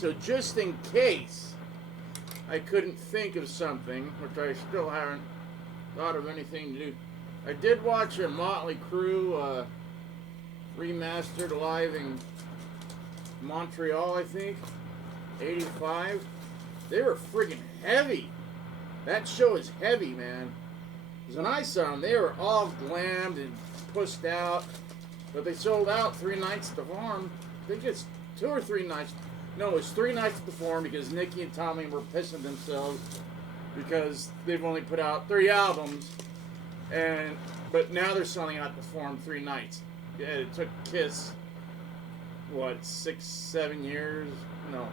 So just in case I couldn't think of something, which I still haven't thought of anything to do, I did watch a Motley Crue remastered live in Montreal, I think, 85. They were friggin' heavy. That show is heavy, man. Because when I saw them, they were all glammed and pushed out. But they sold out 3 nights at the farm. I think it's 2 or 3 nights. No, it was 3 nights at the farm because Nicky and Tommy were pissing themselves because they've only put out 3 albums. But now they're selling out the farm 3 nights. Yeah, it took Kiss, 6, 7 years? No.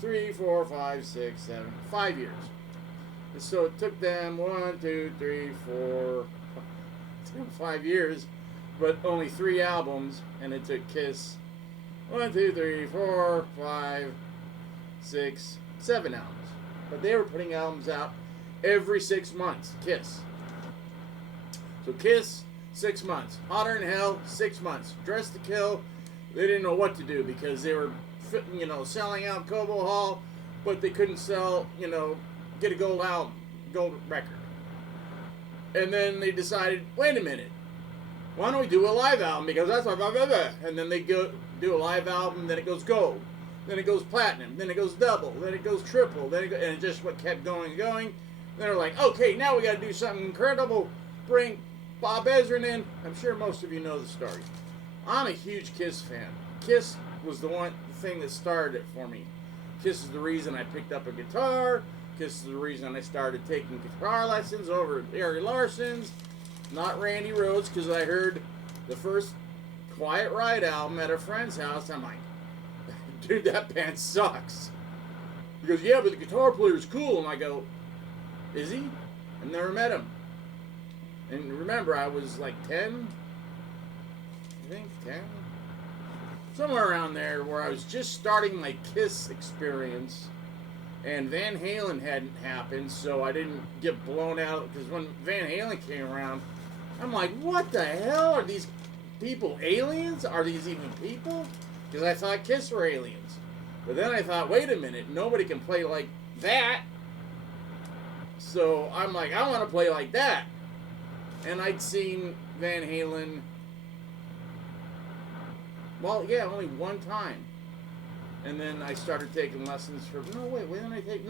3, 4, 5, 6, 7, 5 years. And so it took them 1, 2, 3, 4, 5 years, but only 3 albums, and it took Kiss 1, 2, 3, 4, 5, 6, 7 albums. But they were putting albums out every 6 months. Kiss. So Kiss, 6 months. Hotter Than Hell, 6 months. Dress to Kill, they didn't know what to do because they were, selling out Cobo Hall, but they couldn't sell, get a gold album, gold record. And then they decided, wait a minute, why don't we do a live album? Because that's blah, blah, blah, blah. And then they go do a live album, then it goes gold, then it goes platinum, then it goes double, then it goes triple, then and it just kept going and going. And they're like, okay, now we got to do something incredible. Bring Bob Ezrin in. I'm sure most of you know the story. I'm a huge Kiss fan. Kiss was the thing that started it for me. Kiss is the reason I picked up a guitar. Kiss is the reason I started taking guitar lessons over at Larry Larson's, not Randy Rhoads, because I heard the first Quiet Riot album at a friend's house. I'm like, dude, that band sucks. He goes, yeah, but the guitar player's cool. And I go, is he? I've never met him. And remember, I was like 10, I think 10. Somewhere around there where I was just starting my Kiss experience. And Van Halen hadn't happened, so I didn't get blown out. Because when Van Halen came around, I'm like, what the hell? Are these people aliens? Are these even people? Because I thought Kiss were aliens. But then I thought, wait a minute, nobody can play like that. So I'm like, I want to play like that. And I'd seen Van Halen, well, yeah, only one time. And then I started taking lessons from,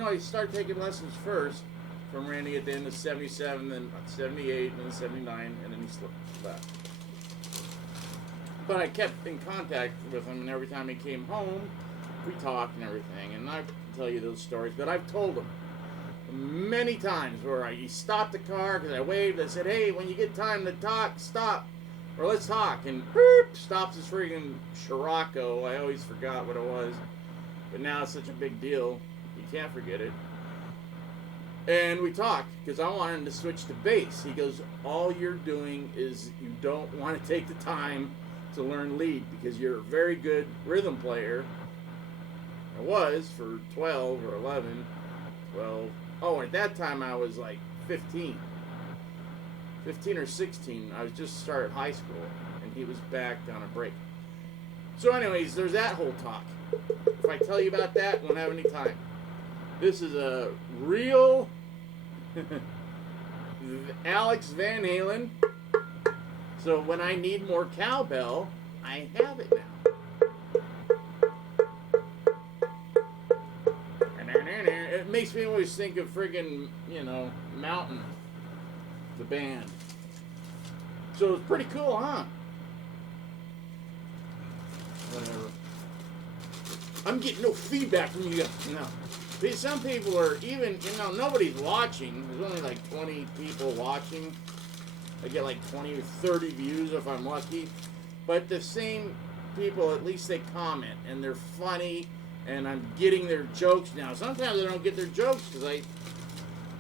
I started taking lessons first from Randy at the end of 77, then 78, and then 79, and then he left. But I kept in contact with him, and every time he came home, we talked and everything. And I can tell you those stories, but I've told him many times where he stopped the car because I waved. I said, hey, when you get time to talk, stop. Or let's talk. And boop, stops his freaking Scirocco. I always forgot what it was. But now it's such a big deal. You can't forget it. And we talked because I wanted him to switch to bass. He goes, all you're doing is you don't want to take the time to learn lead because you're a very good rhythm player. I was for 12 or 11. 12. Oh, and at that time I was like 15. 15 or 16. I was just started high school, and he was back on a break. So anyways, there's that whole talk. If I tell you about that, won't have any time. This is a real Alex Van Halen. So when I need more cowbell, I have it now. It makes me always think of friggin', Mountain, the band. So it's pretty cool, huh? Whatever. I'm getting no feedback from you guys. No. Some people are even, nobody's watching. There's only like 20 people watching. I get like 20 or 30 views if I'm lucky. But the same people, at least they comment, and they're funny, and I'm getting their jokes now. Sometimes I don't get their jokes because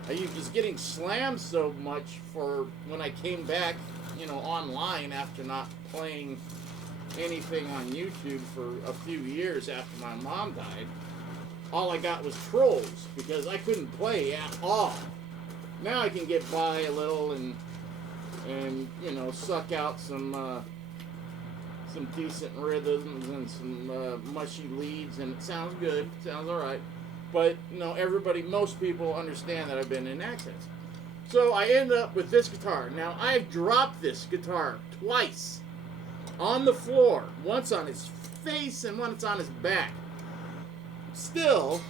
I was getting slammed so much for when I came back, online after not playing anything on YouTube for a few years after my mom died. All I got was trolls because I couldn't play at all. Now I can get by a little and suck out some decent rhythms and some mushy leads, and it sounds good, sounds all right. But most people understand that I've been in accents. So I end up with this guitar. Now I've dropped this guitar twice on the floor, once on his face and once on his back. Still.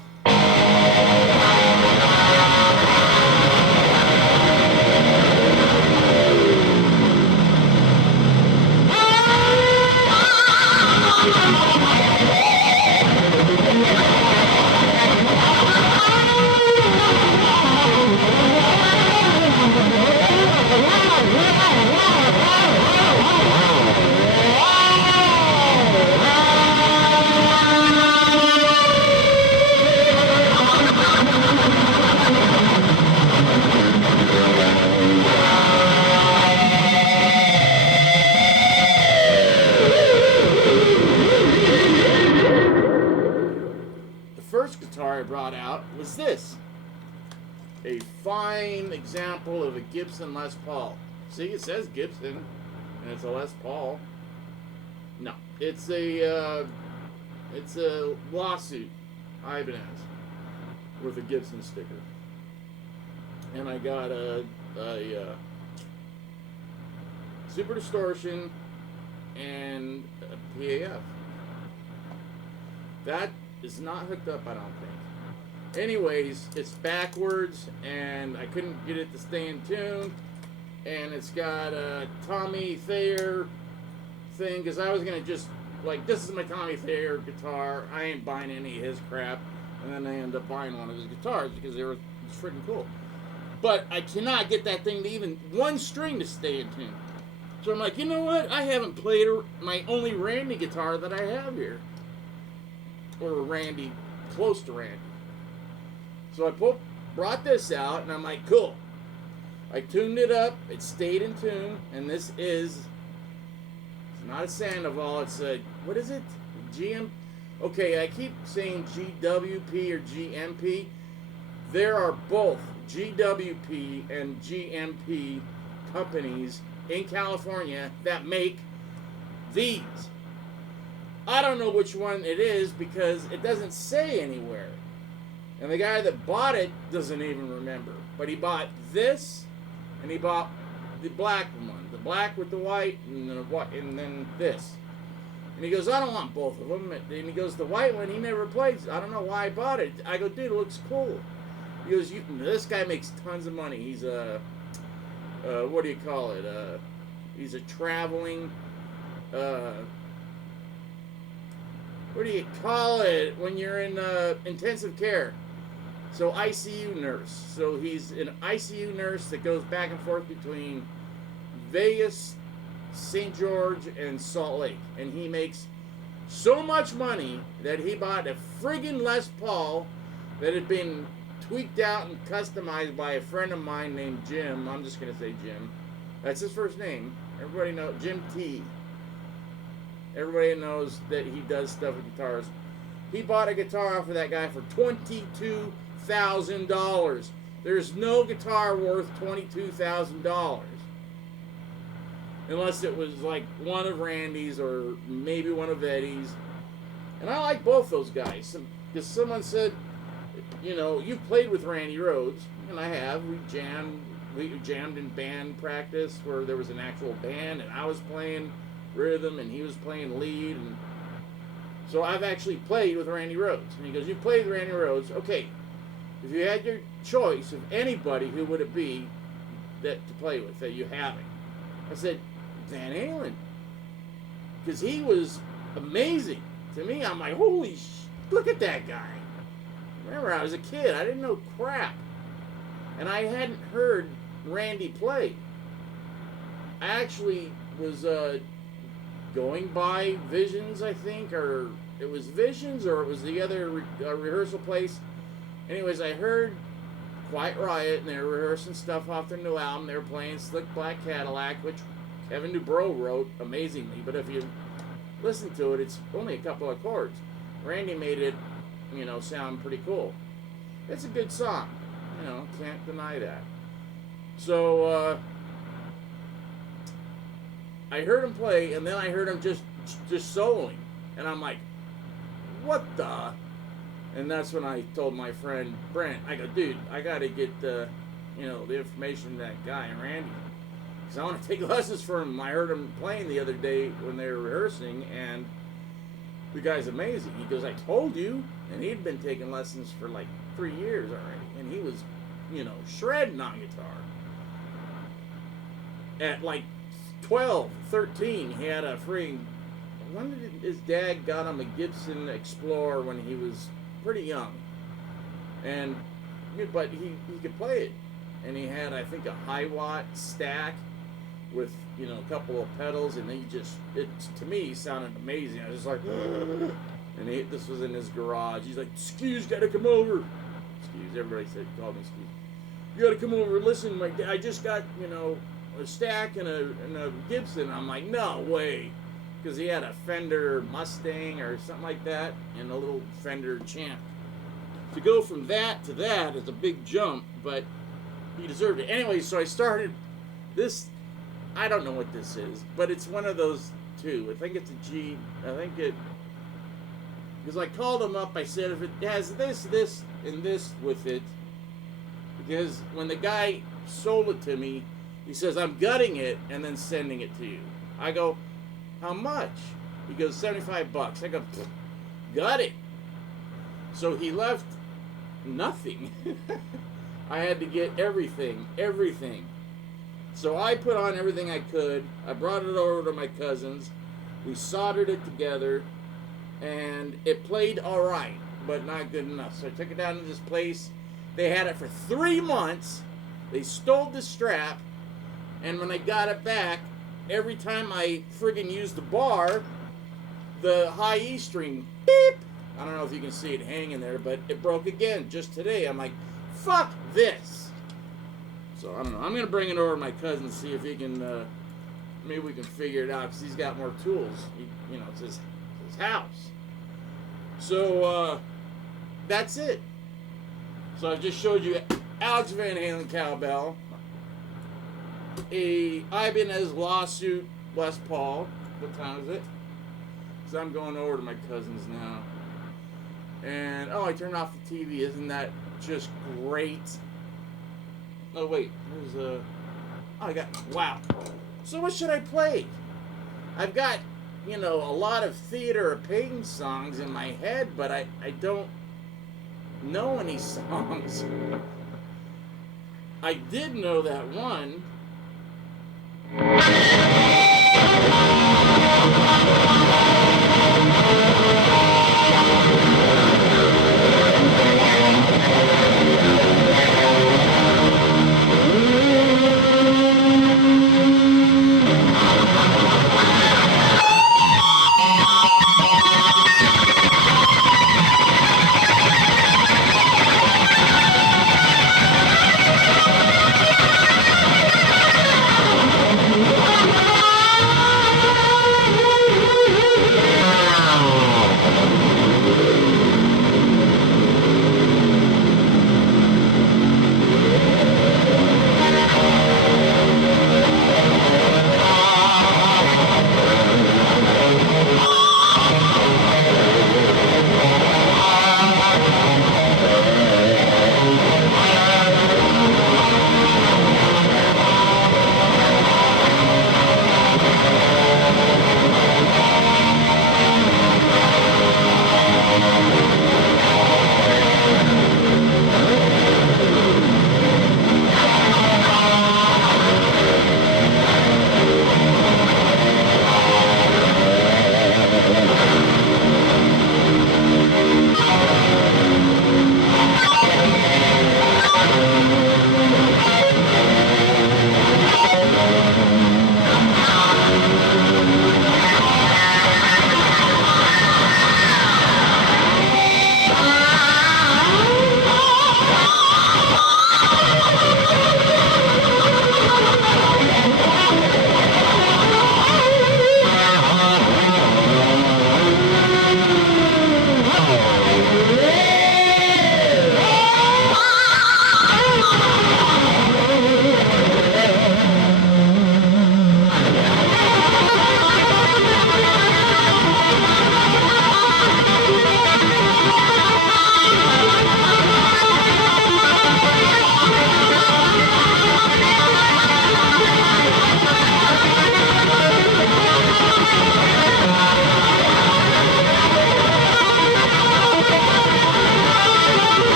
I brought out was this. A fine example of a Gibson Les Paul. See, it says Gibson, and it's a Les Paul. No, it's a lawsuit, Ibanez, with a Gibson sticker. And I got a Super Distortion and a PAF. That is not hooked up, I don't think. Anyways, it's backwards, and I couldn't get it to stay in tune. And it's got a Tommy Thayer thing, because I was going to just, this is my Tommy Thayer guitar. I ain't buying any of his crap. And then I ended up buying one of his guitars, because it's freaking cool. But I cannot get that thing to even one string to stay in tune. So I'm like, you know what? I haven't played my only Randy guitar that I have here. Or Randy, close to Randy. So I brought this out, and I'm like, cool. I tuned it up, it stayed in tune, and this is not a Sandoval. It's a, what is it? GM. Okay, I keep saying GWP or GMP. There are both GWP and GMP companies in California that make these. I don't know which one it is because it doesn't say anywhere. And the guy that bought it doesn't even remember. But he bought this, and he bought the black one. The black with the white, and then this. And he goes, I don't want both of them. And he goes, the white one, he never plays. I don't know why I bought it. I go, dude, it looks cool. He goes, this guy makes tons of money. He's a, what do you call it? He's a traveling, what do you call it when you're in intensive care? So ICU nurse. So he's an ICU nurse that goes back and forth between Vegas, St. George, and Salt Lake. And he makes so much money that he bought a friggin' Les Paul that had been tweaked out and customized by a friend of mine named Jim. I'm just going to say Jim. That's his first name. Everybody knows Jim T. Everybody knows that he does stuff with guitars. He bought a guitar off of that guy for $22,000. There's no guitar worth $22,000. Unless it was like one of Randy's or maybe one of Eddie's. And I like both those guys. Because someone said, you know, you played with Randy Rhoads. And I have. We jammed in band practice where there was an actual band. And I was playing rhythm and he was playing lead. And so I've actually played with Randy Rhoads. And he goes, you played with Randy Rhoads. Okay, if you had your choice of anybody, who would it be that to play with that you haven't? I said, Van Halen. Because he was amazing. To me, I'm like, holy look at that guy. Remember, I was a kid. I didn't know crap. And I hadn't heard Randy play. I actually was going by Visions, I think, or it was Visions, or it was the other rehearsal place. Anyways, I heard Quiet Riot, and they were rehearsing stuff off their new album. They were playing Slick Black Cadillac, which Kevin Dubrow wrote amazingly, but if you listen to it, it's only a couple of chords. Randy made it, you know, sound pretty cool. It's a good song, you know, can't deny that. So, I heard him play, and then I heard him just soloing, and I'm like, what the? And that's when I told my friend Brent, I go, dude, I got to get the, you know, the information of that guy, Randy, because I want to take lessons from him. I heard him playing the other day when they were rehearsing, and the guy's amazing. He goes, I told you, and he'd been taking lessons for like 3 years already, and he was, you know, shredding on guitar. At like 12, 13, he had a freaking, when did his dad got him a Gibson Explorer when he was pretty young, and but he could play it, and he had, I think, a high watt stack with, you know, a couple of pedals, and he just, it to me sounded amazing. I was just like, and this was in his garage. He's like, Excuse, gotta come over. Excuse, everybody said, called me Excuse. You gotta come over. Listen, my dad, I just got, you know, a stack and a Gibson. I'm like, no way. Because he had a Fender Mustang or something like that, and a little Fender Champ. To go from that to that is a big jump, but he deserved it. Anyway, so I started this, I don't know what this is, but it's one of those two. I think it's a G, I think it, because I called him up, I said, if it has this, and this with it, because when the guy sold it to me, he says, I'm gutting it and then sending it to you. I go, how much? He goes, $75. I go, got it. So he left nothing. I had to get everything. So I put on everything I could. I brought it over to my cousins. We soldered it together, and it played all right, but not good enough. So I took it down to this place. They had it for 3 months. They stole the strap, and when I got it back, every time I friggin' used the bar, the high E string, beep! I don't know if you can see it hanging there, but it broke again just today. I'm like, fuck this! So, I don't know. I'm going to bring it over to my cousin and see if he can maybe we can figure it out because he's got more tools. You know, it's his house. So that's it. So I just showed you Alex Van Halen cowbell, a Ibanez lawsuit Les Paul. What time is it? Because I'm going over to my cousin's now. And oh, I turned off the TV. Isn't that just great? Oh wait, there's a. Oh, I got wow. So what should I play? I've got, you know, a lot of Theater of Pain songs in my head, but I don't know any songs. I did know that one.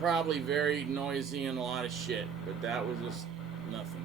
Probably very noisy and a lot of shit, but that was just nothing.